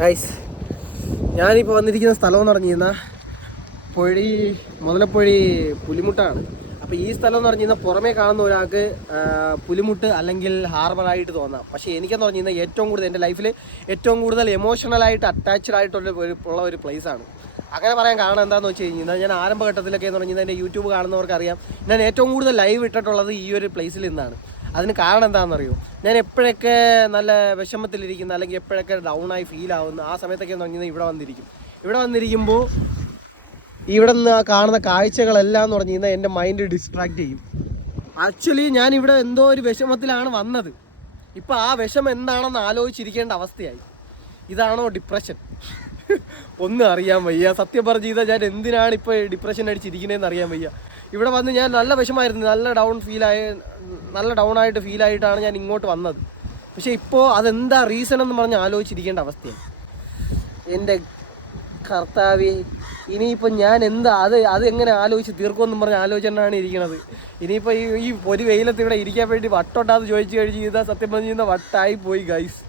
Guys, ഞാനിപ്പോൾ വന്നിരിക്കുന്ന സ്ഥലം എന്ന് പറഞ്ഞു കഴിഞ്ഞാൽ മുതലപ്പൊഴി പുലിമുട്ടാണ്. അപ്പോൾ ഈ സ്ഥലം എന്ന് പറഞ്ഞു കഴിഞ്ഞാൽ പുറമേ കാണുന്ന ഒരാൾക്ക് പുലിമുട്ട് അല്ലെങ്കിൽ ഹാർബറായിട്ട് തോന്നാം. പക്ഷേ എനിക്കെന്ന് പറഞ്ഞു കഴിഞ്ഞാൽ ഏറ്റവും കൂടുതൽ എൻ്റെ ലൈഫിൽ ഏറ്റവും കൂടുതൽ എമോഷണലായിട്ട് അറ്റാച്ച്ഡ് ആയിട്ടുള്ള ഒരു പ്ലേസാണ്. അങ്ങനെ പറയാൻ കാരണം എന്താണെന്ന് വെച്ച് കഴിഞ്ഞാൽ ഞാൻ ആരംഭഘട്ടത്തിലൊക്കെ എന്ന് പറഞ്ഞു കഴിഞ്ഞാൽ എൻ്റെ യൂട്യൂബ് കാണുന്നവർക്കറിയാം, ഞാൻ ഏറ്റവും കൂടുതൽ ലൈവ് ഇട്ടിട്ടുള്ളത് ഈ ഒരു പ്ലേസിൽ നിന്നാണ്. അതിന് കാരണം എന്താണെന്നറിയോ? ഞാൻ എപ്പോഴൊക്കെ നല്ല വിഷമത്തിലിരിക്കുന്ന അല്ലെങ്കിൽ എപ്പോഴൊക്കെ ഡൗണായി ഫീൽ ആവുന്ന ആ സമയത്തൊക്കെ എന്ന് പറഞ്ഞാൽ ഇവിടെ വന്നിരിക്കുമ്പോൾ ഇവിടെ നിന്ന് ആ കാണുന്ന കാഴ്ചകളെല്ലാം എന്ന് പറഞ്ഞു കഴിഞ്ഞാൽ എൻ്റെ മൈൻഡ് ഡിസ്ട്രാക്ട് ചെയ്യും. ആക്ച്വലി ഞാൻ ഇവിടെ എന്തോ ഒരു വിഷമത്തിലാണ് വന്നത്. ഇപ്പോൾ ആ വിഷമം എന്താണെന്ന് ആലോചിച്ചിരിക്കേണ്ട അവസ്ഥയായി. ഇതാണോ ഡിപ്രഷൻ? ഒന്നും അറിയാൻ വയ്യ. സത്യം പറഞ്ഞു ചെയ്താൽ ഞാൻ എന്തിനാണ് ഇപ്പോൾ ഡിപ്രഷൻ അടിച്ചിരിക്കുന്നതെന്ന് അറിയാൻ വയ്യ. ഇവിടെ വന്ന് ഞാൻ നല്ല വിഷമമായിരുന്നു, നല്ല ഡൗൺ ആയിട്ട് ഫീലായിട്ടാണ് ഞാൻ ഇങ്ങോട്ട് വന്നത്. പക്ഷേ ഇപ്പോൾ അതെന്താ റീസൺ എന്ന് പറഞ്ഞ് ആലോചിച്ചിരിക്കേണ്ട അവസ്ഥയാണ്. എൻ്റെ കർത്താവേ, ഇനിയിപ്പോൾ ഞാൻ അത് എങ്ങനെ ആലോചിച്ച് തീർക്കുമെന്നും പറഞ്ഞ് ആലോചനയാണ് ഇരിക്കുന്നത്. ഇനിയിപ്പോൾ ഈ ഒരു വെയിലത്ത് ഇവിടെ ഇരിക്കാൻ വേണ്ടി വട്ടോട്ടാന്ന് ചോദിച്ചു കഴിഞ്ഞ് ചെയ്താൽ സത്യം പറഞ്ഞു കഴിഞ്ഞാൽ വട്ടായി പോയി ഗൈസ്.